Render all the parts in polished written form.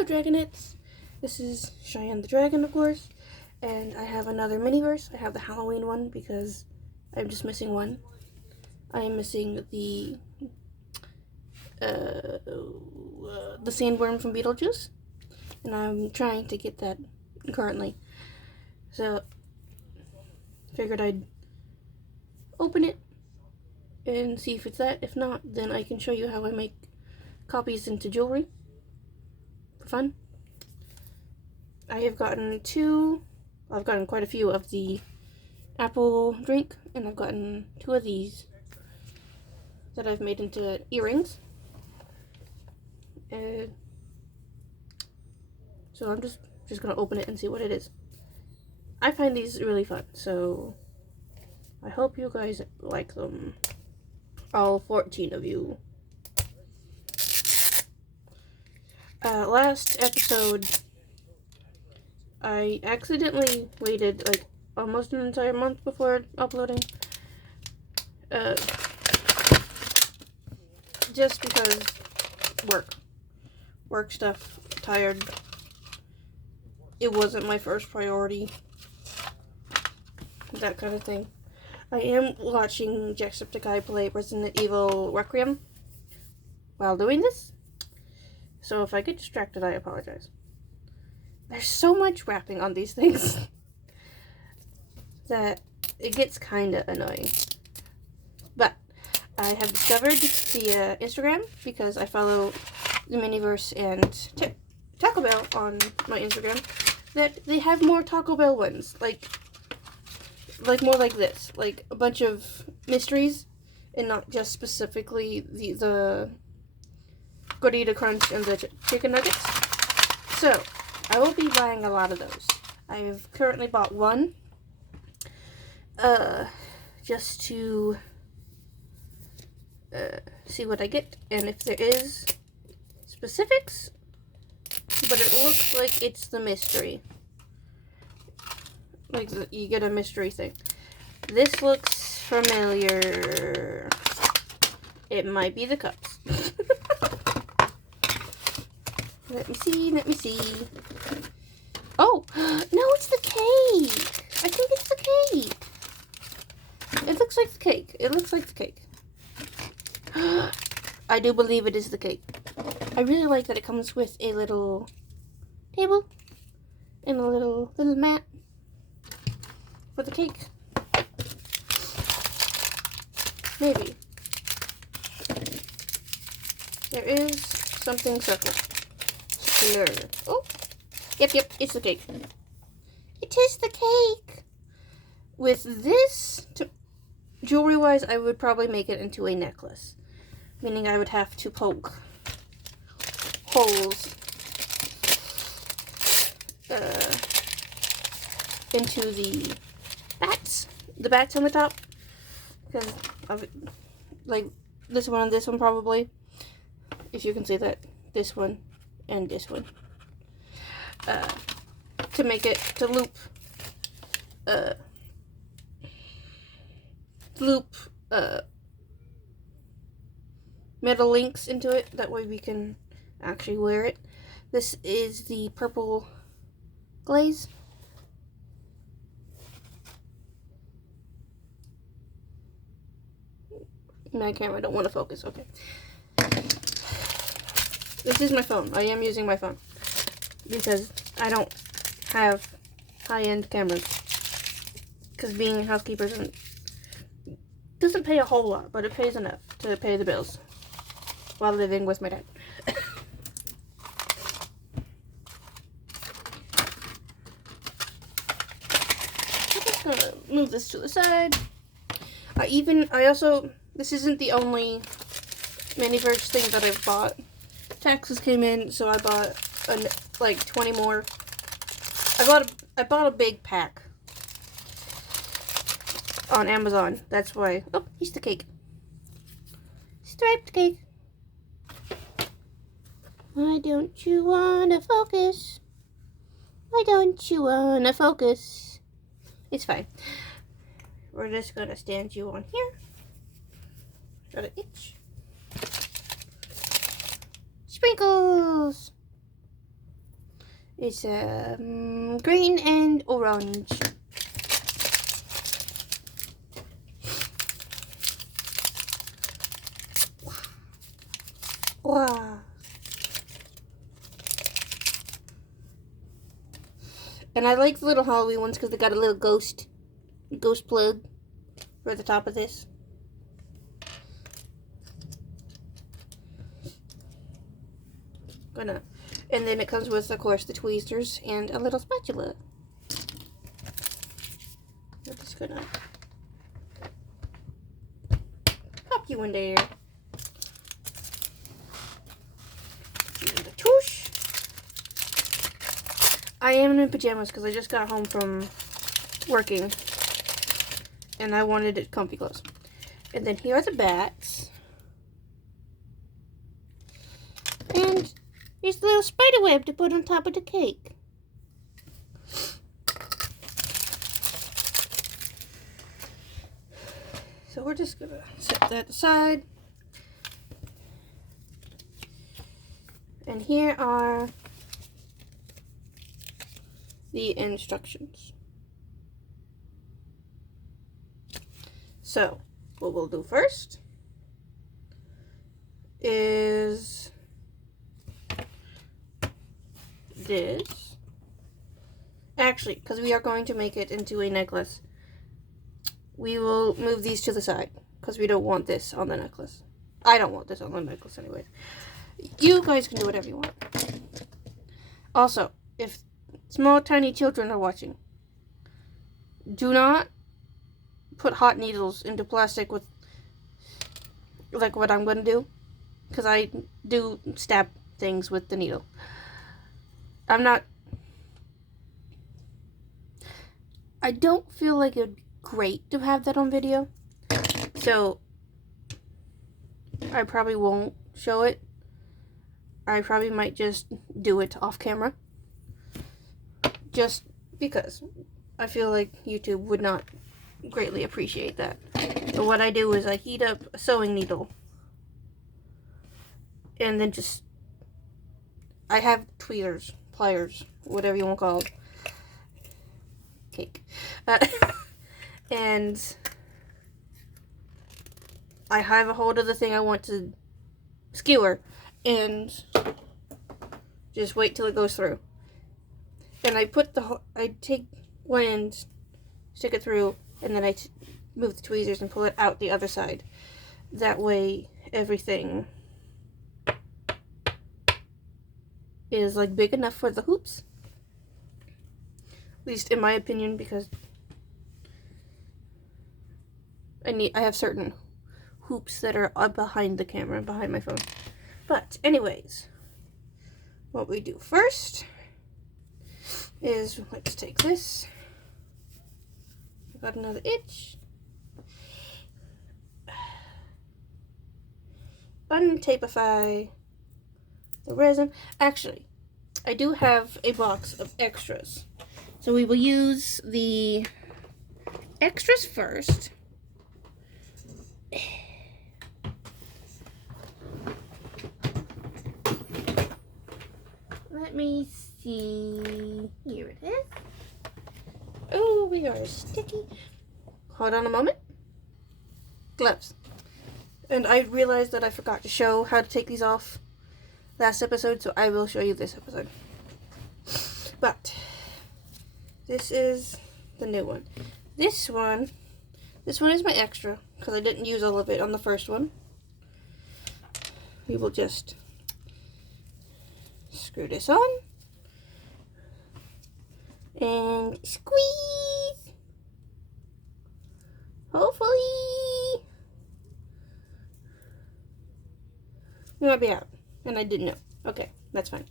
Hello Dragonettes, this is Cheyenne the Dragon, of course, and I have another Miniverse. I have the Halloween one because I'm just missing one. I am missing the sandworm from Beetlejuice, and I'm trying to get that currently. So, figured I'd open it and see if it's that. If not, then I can show you how I make copies into jewelry for fun. I have gotten I've gotten quite a few of the apple drink, and I've gotten 2 of these that I've made into earrings. And so I'm just gonna open it and see what it is. I find these really fun, so I hope you guys like them. All 14 of you. Last episode, I accidentally waited like almost an entire month before uploading. Just because work stuff, tired. It wasn't my first priority. That kind of thing. I am watching Jacksepticeye play Resident Evil Requiem while doing this. So if I get distracted, I apologize. There's so much wrapping on these things that it gets kind of annoying. But I have discovered via Instagram, because I follow the Miniverse and Taco Bell on my Instagram, that they have more Taco Bell ones, like more like this, like a bunch of mysteries, and not just specifically the Gordita Crunch and the chicken nuggets. So I will be buying a lot of those. I have currently bought one, just to see what I get, and if there is specifics, but it looks like it's the mystery. Like, you get a mystery thing. This looks familiar. It might be the cups. Let me see. Oh, no, it's the cake. I think it's the cake. It looks like the cake. I do believe it is the cake. I really like that it comes with a little table and a little mat for the cake. Maybe. There is something circular. Oh, yep, it's the cake. It is the cake. With this, jewelry-wise, I would probably make it into a necklace. Meaning I would have to poke holes into the bats on the top, because of like this one and this one, probably, if you can see that, this one and this one, to make it to loop metal links into it. That way we can actually wear it. This is the purple glaze. My camera don't want to focus. Okay. This is my phone. I am using my phone because I don't have high-end cameras. Because being a housekeeper doesn't pay a whole lot, but it pays enough to pay the bills while living with my dad. I'm just gonna move this to the side. This isn't the only Miniverse thing that I've bought. Taxes came in, so I bought like 20 more. I bought a big pack on Amazon. That's why. Oh, here's the cake. Striped cake. Why don't you wanna focus? Why don't you wanna focus? It's fine. We're just gonna stand you on here. Got an itch. Sprinkles! It's green and orange. Wow. And I like the little Halloween ones because they got a little ghost plug for the top of this. And then it comes with, of course, the tweezers and a little spatula. We're just gonna pop you in there. The tush. I am in pajamas because I just got home from working and I wanted it comfy clothes. And then here are the bats. And here's the little spider web to put on top of the cake. So we're just gonna set that aside. And here are the instructions. So what we'll do first is this. Actually, because we are going to make it into a necklace, we will move these to the side because we don't want this on the necklace. I don't want this on the necklace anyways. You guys can do whatever you want. Also, if small tiny children are watching, do not put hot needles into plastic with like what I'm going to do, because I do stab things with the needle. I don't feel like it would be great to have that on video, so I probably won't show it. I probably might just do it off camera, just because I feel like YouTube would not greatly appreciate that. So what I do is I heat up a sewing needle, and then I have tweezers, pliers, whatever you want to call them. Cake. And I have a hold of the thing I want to skewer, and just wait till it goes through. And I take one end, stick it through, and then I move the tweezers and pull it out the other side. That way everything is like big enough for the hoops. At least in my opinion, because I have certain hoops that are up behind the camera, behind my phone. But anyways, what we do first is, let's take this. I got another itch. Untapify the resin. Actually, I do have a box of extras. So we will use the extras first. Let me see. Here it is. Oh, we are sticky. Hold on a moment. Gloves. And I realized that I forgot to show how to take these off last episode, so I will show you this episode. But this is the new one. This one is my extra, because I didn't use all of it on the first one. We will just screw this on and squeeze. Hopefully it might be out, and I didn't know. Okay, that's fine.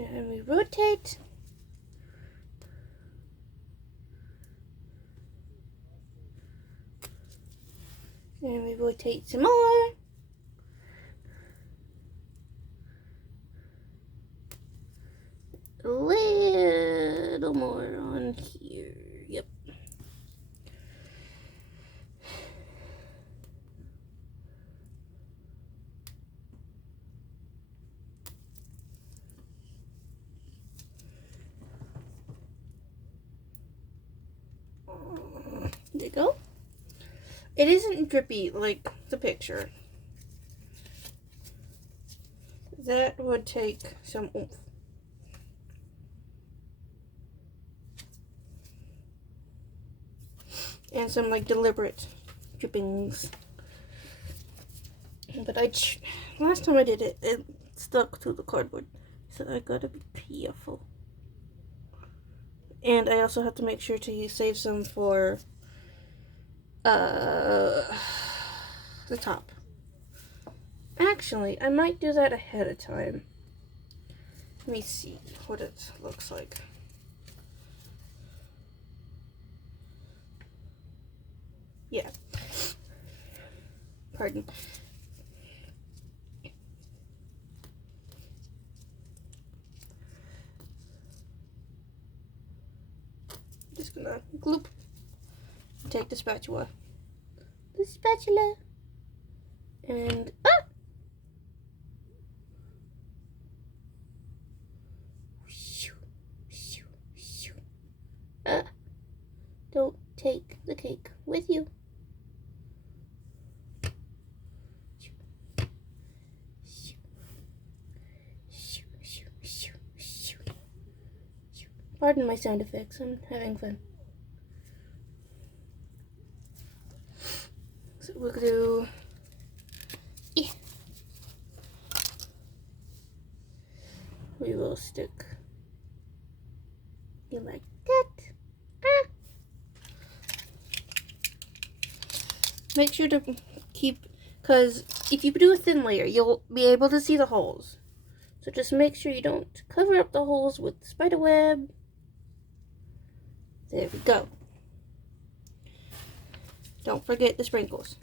And we rotate. And we rotate some more. A little more on here. Yep. There you go. It isn't drippy like the picture. That would take some oomph. And some like deliberate drippings. But last time I did it, it stuck to the cardboard. So I gotta be careful. And I also have to make sure to save some for the top. Actually, I might do that ahead of time. Let me see what it looks like. Yeah. Pardon. Just gonna gloop. Take the spatula. And don't take the cake with you. Pardon my sound effects, I'm having fun. So we'll do... We will stick it like that. Make sure to keep, because if you do a thin layer, you'll be able to see the holes. So just make sure you don't cover up the holes with spider web. There we go. Don't forget the sprinkles.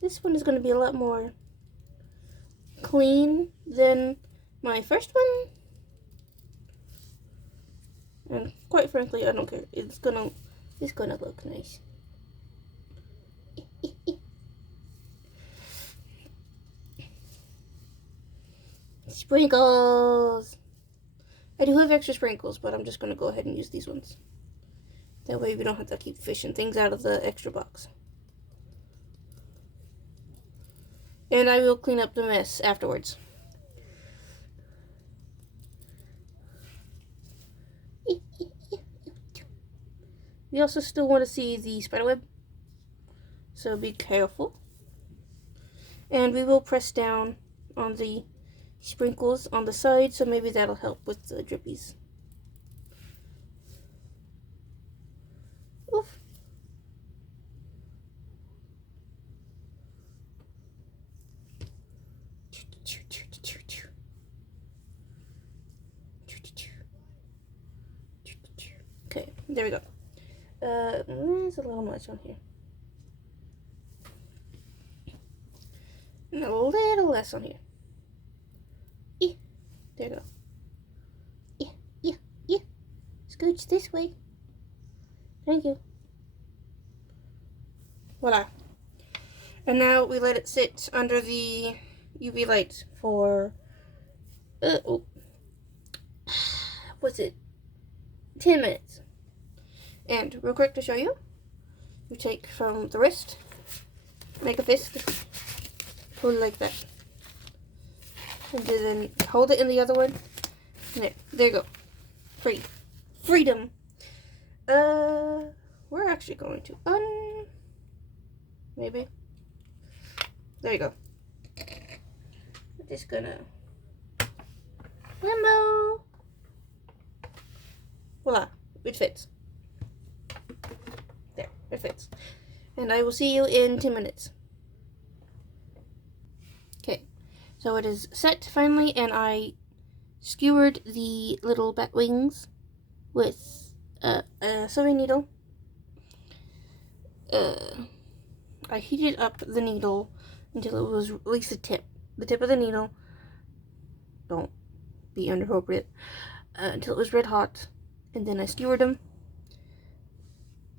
This one is going to be a lot more clean than my first one. And quite frankly, I don't care. It's gonna look nice. Sprinkles! I do have extra sprinkles, but I'm just gonna go ahead and use these ones. That way we don't have to keep fishing things out of the extra box. And I will clean up the mess afterwards. We also still want to see the spiderweb, so be careful. And we will press down on the sprinkles on the side, so maybe that'll help with the drippies. Oof. Okay, there we go. There's a little much on here. And a little less on here. There you go. Scooch this way. Thank you. Voila. And now we let it sit under the UV light for, what's it? 10 minutes. And real quick to show you, you take from the wrist, make a fist, pull it like that. And then hold it in the other one. There you go. Freedom. We're actually going to maybe. There you go. I'm just gonna limbo. Voila, it fits. There, it fits. And I will see you in 10 minutes. Okay, so it is set finally, and I skewered the little bat wings with a sewing needle. I heated up the needle until it was at least the tip of the needle. Don't be inappropriate. Until it was red hot, and then I skewered them.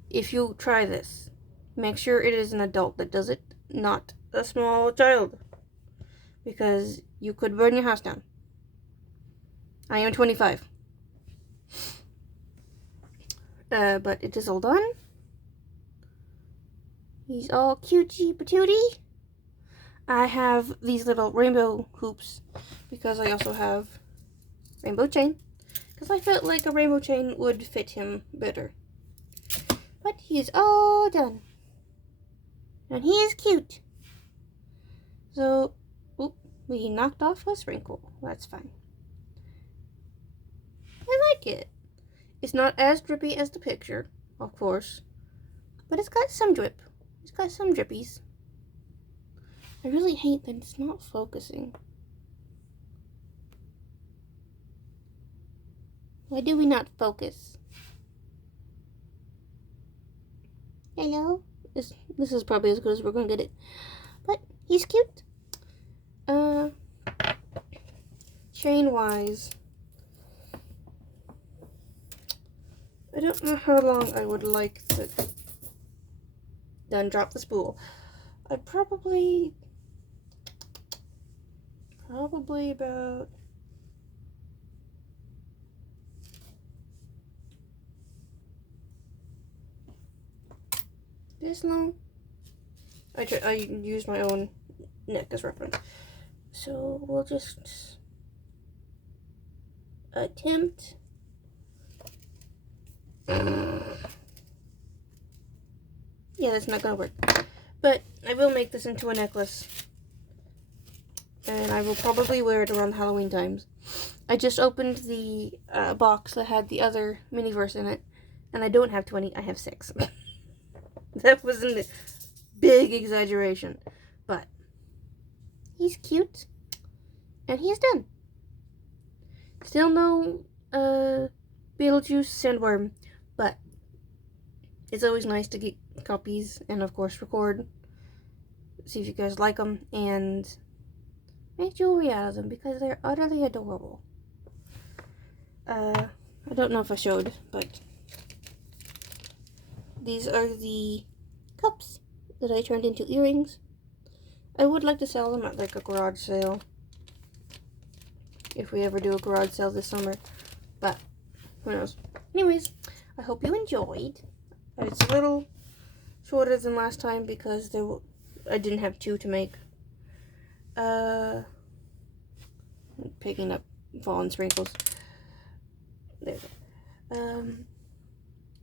If you try this, make sure it is an adult that does it, not a small child, because you could burn your house down. I am 25. But it is all done. He's all cutesy patootie. I have these little rainbow hoops because I also have rainbow chain, because I felt like a rainbow chain would fit him better. But he is all done. And he is cute. So, we knocked off a sprinkle. That's fine. I like it. It's not as drippy as the picture, of course, but it's got some drip. It's got some drippies. I really hate that it's not focusing. Why do we not focus? Hello? This is probably as good as we're going to get it. But he's cute. Chain-wise, I don't know how long I would like to then drop the spool. I'd probably about this long. I use my own neck as reference. So we'll just attempt. Yeah, that's not gonna work. But I will make this into a necklace. And I will probably wear it around Halloween times. I just opened the box that had the other Miniverse in it. And I don't have 20, I have 6. That wasn't a big exaggeration. But he's cute. And he's done. Still no Beetlejuice Sandworm. But it's always nice to get copies and, of course, record. See if you guys like them. And make jewelry out of them because they're utterly adorable. I don't know if I showed, but these are the cups that I turned into earrings. I would like to sell them at like a garage sale, if we ever do a garage sale this summer, but who knows. Anyways, I hope you enjoyed. It's a little shorter than last time because I didn't have 2 to make. I'm picking up fallen sprinkles. There we go.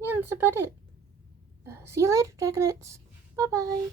Yeah, that's about it. See you later, Dragonites. Bye-bye.